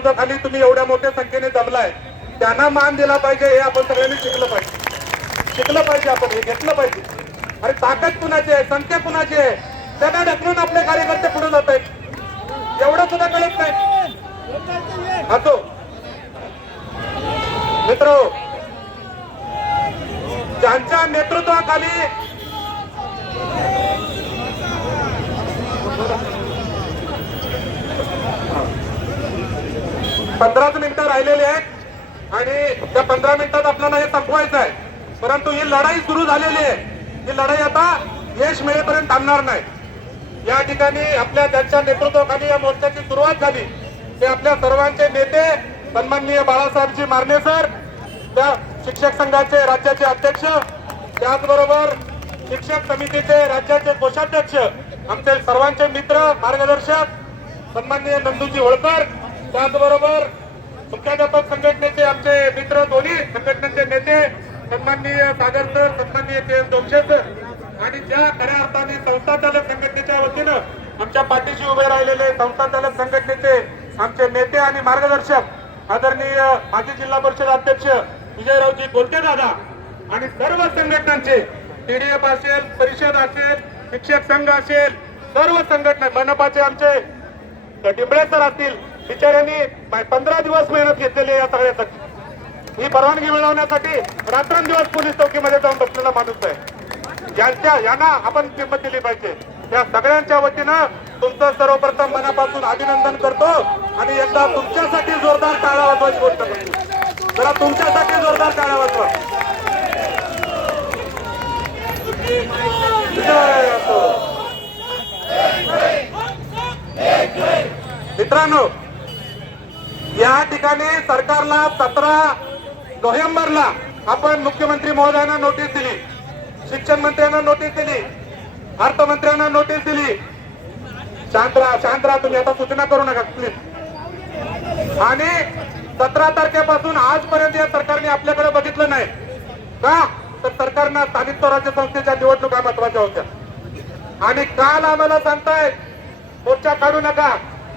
नेतृत्वाखाली तुम्ही एवढ्या मोठ्या संख्येने जमलाय, त्यांना मान दिला पाहिजे हे आपण सगळ्यांनी शिकलं पाहिजे आपण हे घेतलं पाहिजे. अरे ताकद कुणाची आहे, संख्या कुणाची आहे, त्यांना ढकलून आपले कार्यकर्ते पुढे जात आहेत, एवढं सुद्धा कळत नाही. असो मित्र, ज्यांच्या नेतृत्वाखाली 15 मिनिटं राहिलेली आहेत आणि त्या 15 मिनिटात आपल्याला हे संपवायचं आहे. परंतु ही लढाई सुरू झालेली आहे, ही लढाई आता यश मिळेपर्यंत थांबणार नाही. या ठिकाणी आपल्या ज्यांच्या नेतृत्वाखाली या मोर्चाची सुरुवात झाली ते आपल्या सर्वांचे नेते सन्माननीय बाळासाहेबजी मारणे सर, त्या शिक्षक संघाचे राज्याचे अध्यक्ष, त्याचबरोबर शिक्षक समितीचे राज्याचे कोषाध्यक्ष, आमचे सर्वांचे मित्र मार्गदर्शक सन्माननीय नंदूजी होळकर, त्याचबरोबर मुख्याध्यापक संघटनेचे आमचे मित्र, दोन्ही संघटनेचे नेते सन्माननीय सागर सर, सन्माननीय के एस डोंगशे सर, आणि ज्या खऱ्या अर्थाने संस्थाचालक संघटनेच्या वतीनं आमच्या पाठीशी उभे राहिलेले संस्थाचालक संघटनेचे आमचे नेते आणि मार्गदर्शक आदरणीय माजी जिल्हा परिषद अध्यक्ष विजयरावजी गोलके दादा आणि सर्व संघटनांचे टीडीएफ असेल, परिषद असेल, शिक्षक संघ असेल, सर्व संघटना, मनपाचे आमचे डिंबळे सर असतील, बिचाऱ्यांनी 15 दिवस मेहनत घेतलेली या सगळ्यासाठी. ही परवानगी मिळवण्यासाठी रात्रंदिवस पोलीस चौकीमध्ये जाऊन बसलेला माणूस आहे. यांना आपण किंमत दिली पाहिजे. या सगळ्यांच्या वतीनं तुमचं सर्वप्रथम मनापासून अभिनंदन करतो आणि एकदा तुमच्यासाठी जोरदार टाळ्या वाजवायची गोष्ट करतो. जरा तुमच्यासाठी जोरदार टाळ्या वाजवा. मित्रांनो, या ठिकाणी सरकारला 17 नोव्हेंबरला आपण मुख्यमंत्री महोदयांना नोटीस दिली, शिक्षण मंत्र्यांना नोटीस दिली, अर्थमंत्र्यांना नोटीस दिली. शांत राहा तुम्ही, आता सूचना करू नका प्लीज. आणि 17 तारखेपासून आजपर्यंत या सरकारने आपल्याकडे बघितलं नाही का? तर सरकारनं स्थानिक स्वराज्य संस्थेच्या निवडणुका महत्वाच्या होत्या आणि काल आम्हाला सांगताय मोर्चा काढू नका,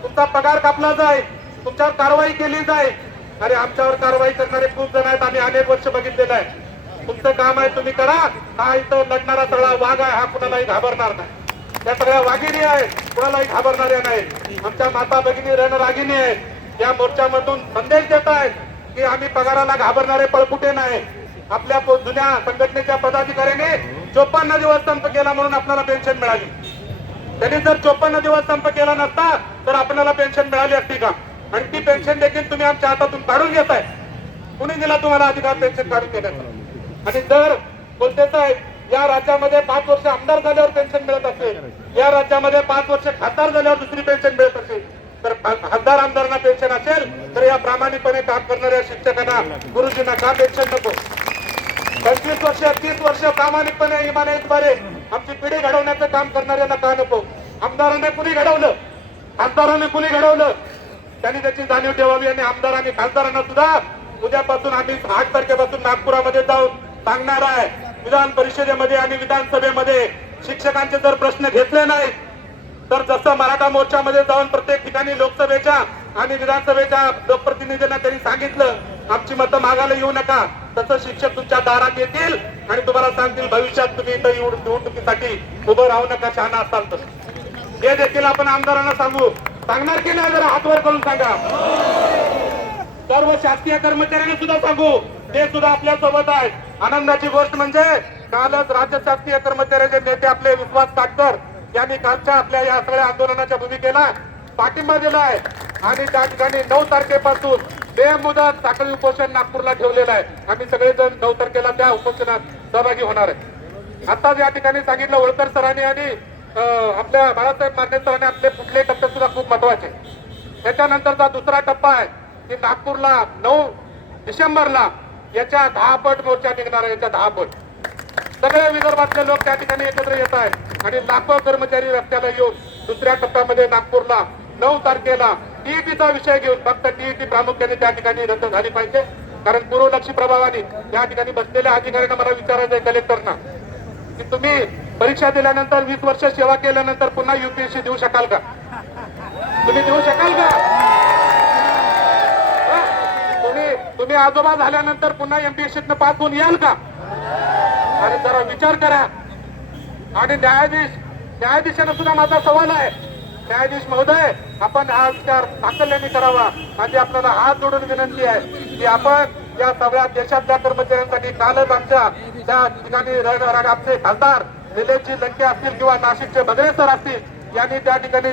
तुमचा पगार कापला जाईल, तुमच्यावर कारवाई केली जाईल. अरे आमच्यावर कारवाई करणारे खूप जण आहेत, आम्ही अनेक वर्ष बघितलेलं आहे. तुमचं काम आहे तुम्ही करा. हा इथं लढणारा सगळा वाघ आहे, हा कुणालाही घाबरणार नाही. त्या सगळ्या वाघिणी आहेत, कुणालाही घाबरणाऱ्या नाही. आमच्या माता भगिनी रणरागिणी आहेत, या मोर्चामधून संदेश देत आहेत की आम्ही पगाराला घाबरणारे पळकुटे नाही. आपल्या जुन्या संघटनेच्या पदाधिकाऱ्याने 54 दिवस संप केला म्हणून आपल्याला पेन्शन मिळाली. त्यांनी जर 54 दिवस संप केला नसता तर आपल्याला पेन्शन मिळाली असती का? आणि ती पेन्शन देखील तुम्ही आमच्या हातातून काढून घेताय. कुणी दिला तुम्हाला अधिकार पेन्शन काढून घेण्याचा? आणि जर बोलते साहेब या राज्यामध्ये 5 वर्ष आमदार झाल्यावर पेन्शन मिळत असेल, या राज्यामध्ये 5 वर्ष खासदार झाल्यावर दुसरी पेन्शन मिळत असेल, तर खासदार आमदारांना पेन्शन असेल तर या प्रामाणिकपणे काम करणाऱ्या शिक्षकांना, गुरुजींना का पेन्शन नको? 25 वर्ष 30 वर्ष प्रामाणिकपणे इमानतद्वारे आमची पिढी घडवण्याचं काम करणाऱ्यांना का नको? आमदारांनी कुणी घडवलं, खासदारांनी कुणी घडवलं, त्यांनी त्याची जाणीव ठेवावी. आणि आमदार आणि खासदारांना सुद्धा उद्यापासून आम्ही 8 तारखेपासून नागपुरामध्ये जाऊन सांगणार आहे, विधान परिषदेमध्ये आणि विधानसभेमध्ये शिक्षकांचे जर प्रश्न घेतले नाही तर जसं मराठा मोर्चामध्ये जाऊन प्रत्येक ठिकाणी लोकसभेच्या आणि विधानसभेच्या लोकप्रतिनिधींना त्यांनी सांगितलं आमची मतं मागायला येऊ नका, तसं शिक्षक तुमच्या दारात येतील आणि तुम्हाला सांगतील भविष्यात तुम्ही इथं निवडणुकीसाठी उभं राहू नका, शहाणा असाल तर. हे देखील आपण आमदारांना सांगणार की नाही? जरा हातवर करून सांगा. सर्व शासकीय कर्मचाऱ्यांना सुद्धा सांगू, ते सुद्धा आपल्या सोबत आहेत. आनंदाची गोष्ट म्हणजे कालच राज्य शासकीय कर्मचाऱ्याचे नेते आपले विश्वास काटकर यांनी कालच्या आपल्या या सगळ्या आंदोलनाच्या भूमिकेला पाठिंबा दिला आहे आणि त्या ठिकाणी 9 तारखेपासून बेमुदत साखळी उपोषण नागपूरला ठेवलेलं आहे. आम्ही सगळेजण 9 तारखेला त्या उपोषणात सहभागी होणार आहे. आताच या ठिकाणी सांगितलं होळकर सरांनी आणि आपल्या बाळासाहेब मारणे सरांनी आपले कुठले टप्पे सुद्धा खूप महत्वाचे. त्याच्यानंतरचा दुसरा टप्पा आहे की नागपूरला 9 डिसेंबरला याच्या 10 पट मोर्चा निघणार आहे. याच्या 10 पट सगळे विदर्भातले लोक त्या ठिकाणी एकत्र येत आहेत आणि लाखो कर्मचारी रस्त्याला येऊन दुसऱ्या टप्प्यामध्ये नागपूरला 9 तारखेला टीईटीचा विषय घेऊन, फक्त टीईटी प्रामुख्याने त्या ठिकाणी रद्द झाली पाहिजे. कारण पूर्वलक्षी प्रभावाने त्या ठिकाणी बसलेल्या अधिकाऱ्यांना मला विचारायचं आहे कलेक्टरना की तुम्ही परीक्षा दिल्यानंतर 20 वर्ष सेवा केल्यानंतर पुन्हा युपीएससी देऊ शकाल का? तुम्ही देऊ शकाल का? तुम्ही आजोबा झाल्यानंतर पुन्हा एमपीएससीतनं पास होऊन याल का? आणि जरा विचार करा. आणि न्यायाधीशांना सुद्धा माझा सवाल आहे, न्यायाधीश महोदय, आपण हा विचार साकल्याने करावा. माझी आपल्याला हात जोडून विनंती आहे की आपण या सगळ्या देशातल्या कर्मचाऱ्यांसाठी कालच आमच्या त्या ठिकाणी राहणारे आमचे खासदार निलेशजी लंके असतील किंवा नाशिकचे बगरे सर असतील, यांनी त्या ठिकाणी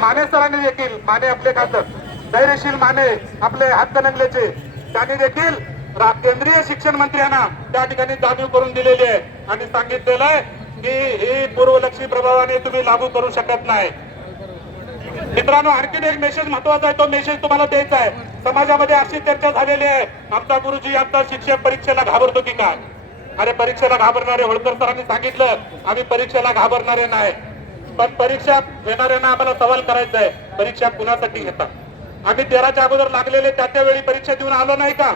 माने सरांनी देखील, माने आपले खासदार धैर्यशील माने आपले हातकणंगलेचे, त्यांनी देखील केंद्रीय शिक्षण मंत्र्यांना त्या ठिकाणी जाणीव करून दिलेली आहे आणि सांगितलेलं आहे की ही पूर्वलक्षी प्रभावाने तुम्ही लागू करू शकत नाही. मित्रांनो, आणखीन एक मेसेज महत्वाचा आहे, तो मेसेज तुम्हाला द्यायचा आहे. समाजामध्ये अशी चर्चा झालेली आहे, आमचा गुरुजी आमचा शिक्षक परीक्षेला घाबरतो की काय? अरे परीक्षेला घाबरणारे होळकर सरांनी सांगितलं आम्ही परीक्षेला घाबरणारे नाही, पण परीक्षा घेणाऱ्यांना आम्हाला सवाल करायचा आहे, परीक्षा कुणासाठी घेतात? आम्ही 13च्या अगोदर लागलेले त्या वेळी परीक्षा देऊन आलो नाही का?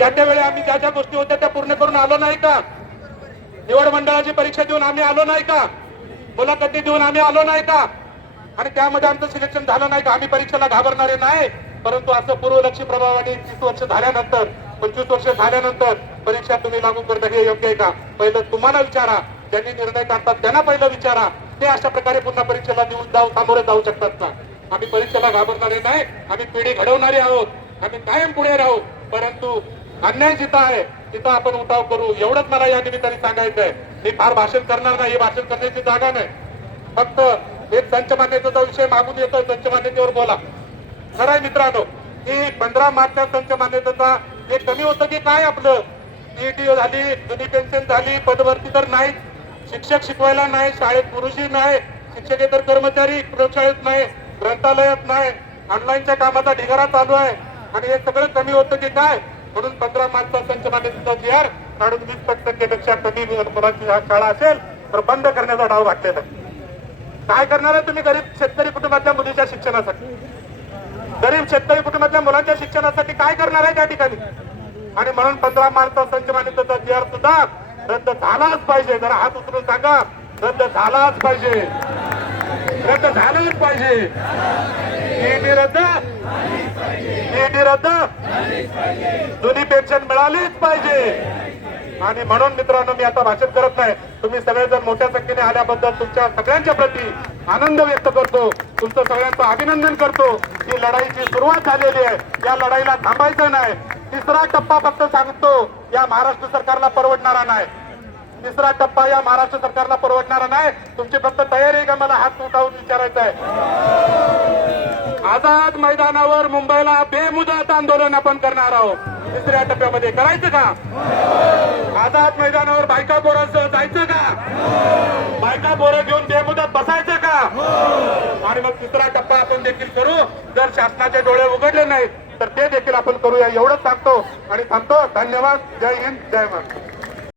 त्या वेळी आम्ही ज्या ज्या गोष्टी होत्या त्या पूर्ण करून आलो नाही का? निवड मंडळाची परीक्षा देऊन आम्ही आलो नाही का? मुलाखती देऊन आम्ही आलो नाही का? आणि त्यामध्ये आमचं सिलेक्शन झालं नाही का? आम्ही परीक्षेला घाबरणारे नाही, परंतु असं पूर्वलक्षी प्रभावाने 30 वर्ष झाल्यानंतर, 25 वर्ष झाल्यानंतर परीक्षा तुम्ही लागू करणं हे योग्य आहे का? पहिलं तुम्हाला विचारा, ज्यांनी निर्णय काढतात त्यांना पहिलं विचारा, ते अशा प्रकारे पुन्हा परीक्षेला देऊन सामोरे जाऊ शकतात का? आम्ही परीक्षेला घाबरणारे नाही, आम्ही पिढी घडवणारे आहोत, आम्ही कायम पुढे राहू, परंतु अन्याय जिथं आहे तिथं आपण उठाव करू, एवढंच मला या निमित्ताने सांगायचं आहे. मी फार भाषण करणार नाही, हे भाषण करण्याची जागा नाही. फक्त एक संच मान्यतेचा विषय मागून येतोय, संच मान्यतेवर बोला. खरं आहे मित्रांनो की 15 मार्चच्या संच मान्यतेचा एक कमी होतं की काय? आपलं सीईटी झाली, जुनी पेन्शन झाली, पदभरती तर नाही, शिक्षक शिकवायला नाही, शाळेत पुरुषही नाही, शिक्षकेतर कर्मचारी प्रयोगशाळेत नाही, ग्रंथालयात नाही, ऑनलाईनच्या कामाचा ढिगारा चालू आहे आणि हे सगळं कमी होतं की काय? म्हणून 15 मार्चचा संच मान्यतेचा जी.आर काढून 20% पेक्षा कमी मुलांची शाळा असेल तर बंद करण्याचा डाव घातलेला आहे. काय करणार आहे तुम्ही गरीब शेतकरी कुटुंबातल्या मुलीच्या शिक्षणासाठी, गरीब शेतकरी कुटुंबातल्या मुलांच्या शिक्षणासाठी काय करणार आहे त्या ठिकाणी? आणि म्हणून 15 मार्चचा संच मान्यतेचा जी.आर सुद्धा रद्द झालाच पाहिजे. जरा हात उचलून सांगा, रद्द झालाच पाहिजे, रद्द झालाच पाहिजे. सीईटी रद्द, सीईटी रद्द, जुनी पेन्शन मिळालीच पाहिजे. आणि म्हणून मित्रांनो मी आता भाषण करत नाही, तुम्ही सगळेजण मोठ्या संख्येने आल्याबद्दल तुमच्या सगळ्यांच्या प्रती आनंद व्यक्त करतो, तुमचं सगळ्यांचं अभिनंदन करतो. ही लढाईची सुरुवात झालेली आहे, या लढाईला थांबायचं नाही. तिसरा टप्पा फक्त सांगतो या महाराष्ट्र सरकारला परवडणारा नाही, तिसरा टप्पा या महाराष्ट्र सरकारला परवडणारा नाही. तुमची फक्त तयारी आहे का? मला हात उठावून विचारायचं आहे. आझाद मैदानावर मुंबईला बेमुदत आंदोलन आपण करणार आहोत. तिसऱ्या टप्प्यामध्ये करायचं का? आझाद मैदानावर बायका पोरांसह जायचं का? बायका पोरं घेऊन बेमुदत बसायचं का? आणि मग तिसरा टप्पा आपण देखील करू. जर शासनाचे डोळे उघडले नाहीत तर ते देखील आपण करूया, एवढंच सांगतो आणि थांबतो. धन्यवाद. जय हिंद, जय महाराष्ट्र.